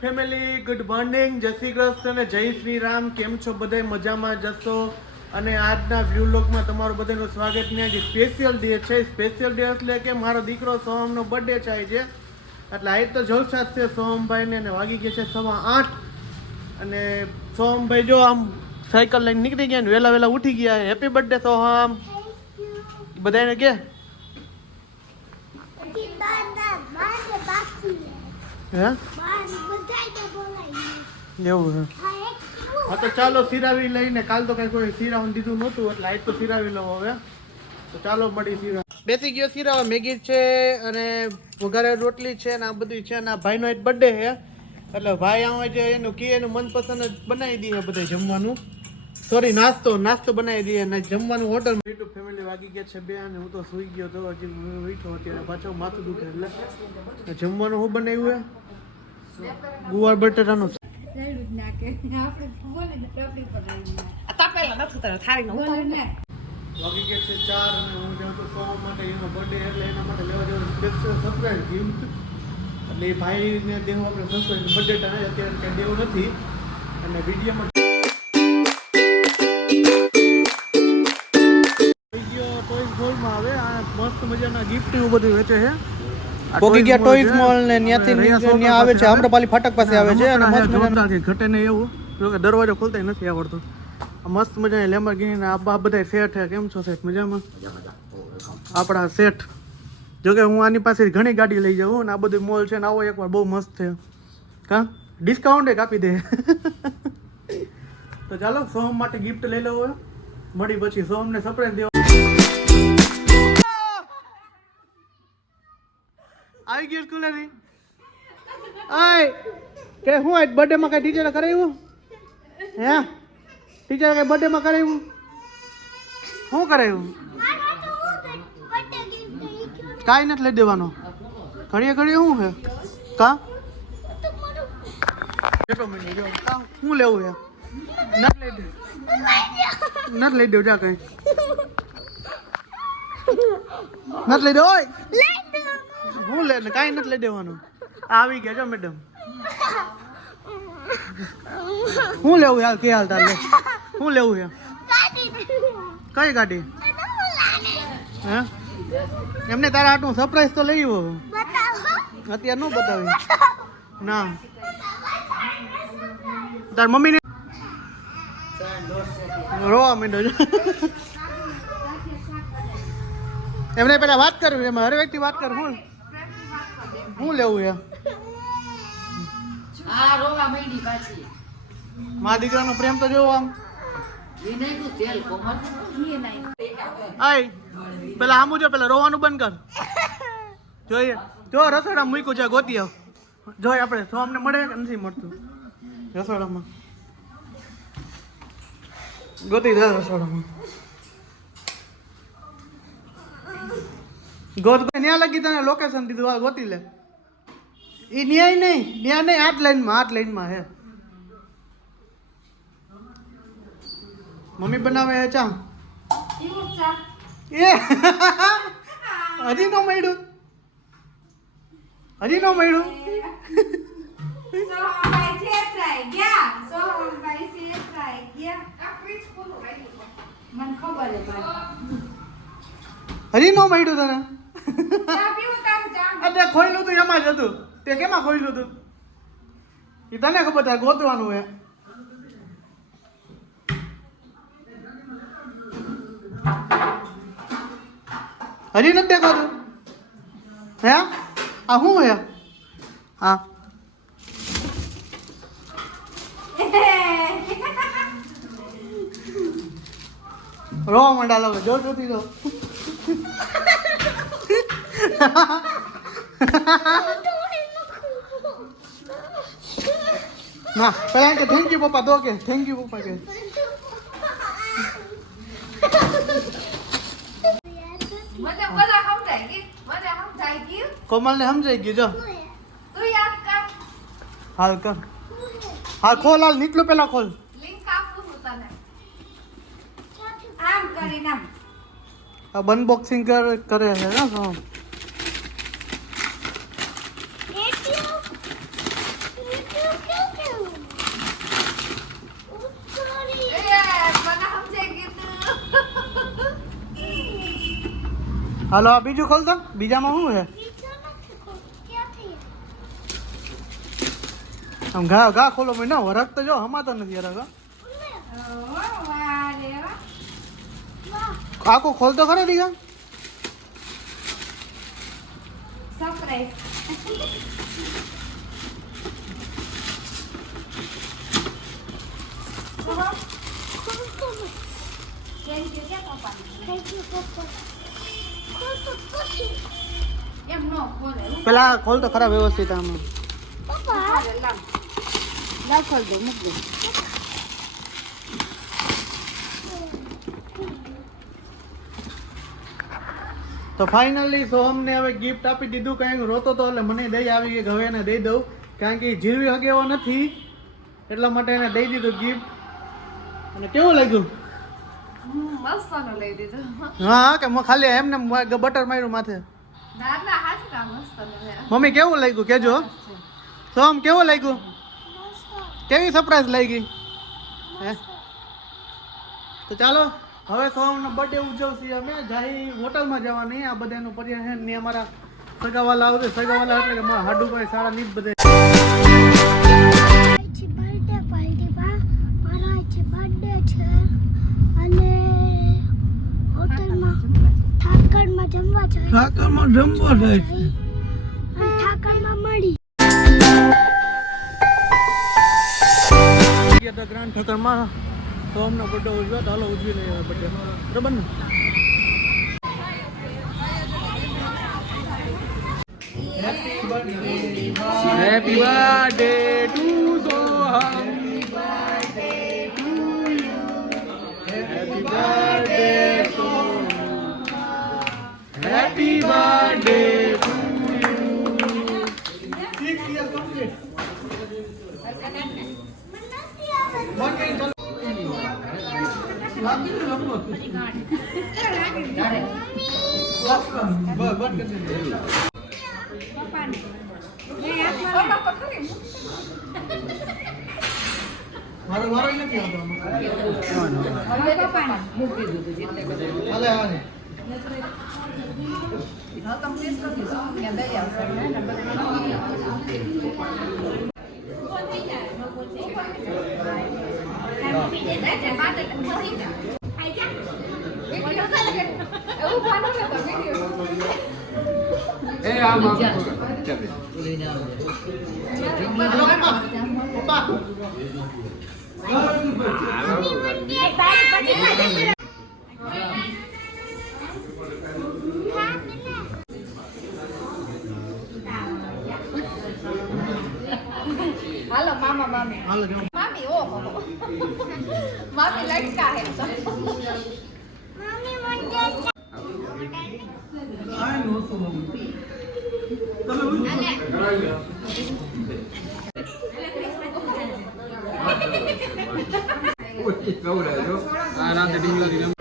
Family good morning જય શ્રી કૃષ્ણ અને જય શ્રી રામ. કેમ છો બધા મજામાં જશો? અને આજના વ્લોગમાં તમારું બધાનું સ્વાગત ને આજે સ્પેશિયલ ડે છે. સ્પેશિયલ ડે એટલે કે મારો દીકરો સોહમનો બર્થડે છે આજે. એટલે આજ તો જલસા જ છે સોમભાઈને અને વાગી ગયા છે સવા આઠ. અને સોમભાઈ જો આમ સાયકલ લઈને નીકળી ગયા ને વહેલા વહેલા ઉઠી ગયા. Happy birthday Soham. બધાને કે? હે? એવું છે. હા, તો ચાલો સિરાવી લઈને કાલ તો કઈ કોઈ સિરાવું દીધું નહોતું, એટલે આજ તો સિરાવી લઉં હવે. તો ચાલો મળી સિરા બેસી ગયો સિરાવા મેગી છે અને વઘારે રોટલી છે ને આ બધું છે ને આ ભાઈનો એક બર્થડે છે. એટલે ભાઈ આવે છે એનું કે એનું મનપસંદ જ બનાવી દઈએ બધે જમવાનું. સોરી નાસ્તો નાસ્તો બનાવી દઈએ. અને જમવાનું હોટલ યુટ્યુબ ફેમિલી વાગી ગયા છે બે અને હું તો સુઈ ગયો તો હજી હું અત્યારે પાછો માથું દુખે એટલે. જમવાનું હું બનાવ્યું હે? ગુવાર બટેટાનું વાગી ગયા છે ચાર અને હું જાઉં તો સોમ માટે એનો બર્થડે એટલે એના માટે લેવા જવાનું સ્પેશિયલ સરપ્રાઈઝ એટલે એ ભાઈને દેવું આપણે સરપ્રાઈઝ બર્થડે અત્યારે કંઈ દેવું નથી. અને વિડીયોમાં ટોયઝ આવે. આ મસ્ત મજાના ગિફ્ટ એવું બધું વેચે છે. પોગી ગયા ટોયઝ મોલ ને ત્યાંથી ત્યાં આવે છે. આમ્રપાલી ફાટક પાસે આવે છે. અને મસ્ત મજાના ઘટે નહીં એવું. દરવાજો ખોલતા નથી આવડતો. મસ્ત મજાની લેમ્બોર્ગિની આ બધા સેઠ છે. કેમ છો સેઠ મજામાં? આપણા સેઠ જોકે હું આની પાસે ઘણી ગાડી લઈ જાઉં ને આ બધું મોલ છે ને આવો એકવાર બહુ મસ્ત છે. કા? ડિસ્કાઉન્ટ કાપી દે. તો ચાલો સોમ માટે ગિફ્ટ લઈ હવે. મળી પછી સોમને સરપ્રાઈઝ દેવા આવી ગયું સ્કૂલે આય, કે હું આજ બર્થડે માં કઈ ટીચરે કરાવ્યું? હે? ટીચરે કઈ બર્થડે માં કરાવ્યું? શું કરાવ્યું? કાંઈ નથી લઈ દેવાનો. ઘડીએ ઘડીએ શું છે? કા? શું લેવું છે? નથી લઈ દે. નથી લઈ દેવું, જા કઈ. નથી લઈ દે, ઓય! હું લે, ને કાંઈ નથી લઈ દેવાનું. આવી ગયા મેડમ હું લેવું યાર કે હાલ તારે હું લેવું છે? કઈ ગાડી? હે? એમને તારા આટલું સરપ્રાઈઝ તો લઈ અત્યારે ન બતાવી. ના. તાર મમ્મીને રોવા માંડ્યો એમને પેલા વાત કરવી એમાં હર વ્યક્તિ વાત કર, હું? શું લેવું છે આ રોવા માંડી પાછી. મારા દીકરાનો પ્રેમ તો જોવો આમ. એ આય પેલા આમુ જો પેલા રોવાનું બંધ કર. જોઈએ. જો રસોડા મૂક્યું છે ગોતી આવ જોઈએ આપણે તો અમને મળે કે નથી મળતું. રસોડામાં. ગોતી દે રસોડામાં. ગોત ન્યા લગી તને લોકેશન દીધું હાલ ગોતી લે. એ ન્યાય નહીં. ન્યાય નહીં. આઠ લાઈનમાં આઠ લાઈનમાં હે. મમ્મી બનાવે હે ચા? એ હજી નો મળ્યું. હજી નો મળ્યું. હજી નો મળ્યું તને. તે ખોઈલું તું એમાં જ હતું. તે કેમાં ખોલ્યું હતું એ તને ખબર થાય ગોતવાનું હે હજી નથી દેખાતું હે આ શું હે હા રોવા માંડા લાવે જો જોતી તો ના પેલા કે થેન્ક યુ પપ્પા દો કે થેન્ક યુ પપ્પા કે મને બધા સમજાય ગઈ મને સમજાય ગયું કોમલ ને સમજાઈ ગયું જો તું યાદ કર હાલ કર હાલ ખોલ હાલ નીકળું પેલા ખોલ લિંક આપું છું તને આમ કરીને આમ આ અનબોક્સિંગ કર કરે છે ને હાલો આ બીજું ખોલતો? બીજામાં શું છે? આમ ઘા ઘા ખોલો ભાઈ ના વરખ તો જો હમાતો નથી યાર ઘા આખું ખોલતો ખરો દીધા સરપ્રાઈઝ થેન્ક યુ કે પપ્પા એમ નો ખોલ. તો ખરા વ્યવસ્થિત આમ. લાવ ખોલ દે મૂક દે. તો ફાઇનલી સોહમને હવે ગિફ્ટ આપી દીધું કંઈક રોતો તો એટલે મને દઈ આવી કે હવે એને દઈ દઉં. કારણ કે જીરવી હગેવો નથી એટલા માટે એને દઈ દીધું ગિફ્ટ અને કેવું લાગ્યું? મસ્ત નો લઈ દીધો. હા કે મ- ખાલી એમને બટર માર્યું માથે. મમ્મી કેવું લાગ્યું? કેજો. સોમ કેવું લાગ્યું? કેવી સરપ્રાઈઝ લાગી? હે? તો ચાલો હવે સોમનો બર્થડે ઉજવશી અમે. જાહી હોટલમાં જવાની. આ બધાનું પર્યટન ને અમારા સગાવાલા આવશે. સગાવાલા એટલે મારા હાડુભાઈ સારા નીત બધે ઠાકરમાં જમવા જાય છે. અને ઠાકરમાં મળી. ગયા ગ્રાન્ડ ઠાકરમાં સોમનો બર્થડે ઉજવ્યો તો હાલો ઉજવી લઈએ બર્થડે. બરાબર ને? હેપી બર્થડે ટુ મારો વારો નથી આવતો હવે પપ્પાને મૂકી દીધું દીધો ત્યાં દઈ આવશે ને હાલો મામા મામી હાલો મામી ઓ મામી લટકા હે મમ્મી. મને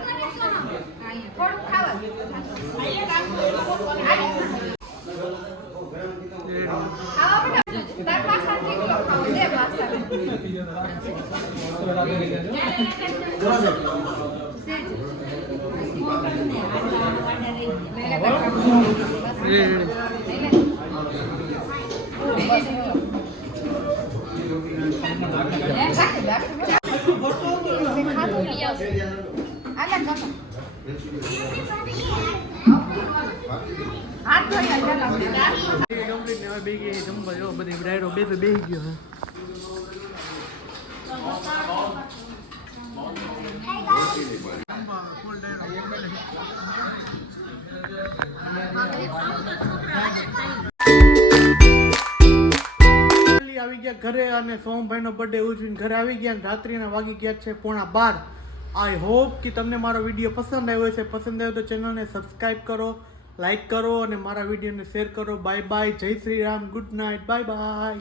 હાથ ધોઈ કમ્પ્લીટ ને હવે બે ગઈ જમવા જો બધી ડાયરો બે બે ગયો હે Finally આવી ગયા ઘરે અને સોમભાઈનો બર્થડે ઉજવીને ઘરે આવી ગયા રાત્રિના વાગી ગયા છે પોણા બાર. આઈ હોપ કે તમને મારો વીડિયો પસંદ આવ્યો છે પસંદ આવ્યો તો ચેનલને સબસ્ક્રાઈબ કરો લાઈક કરો અને મારા વિડીયોને શેર કરો. Bye bye Jai Shri Ram. Good night bye bye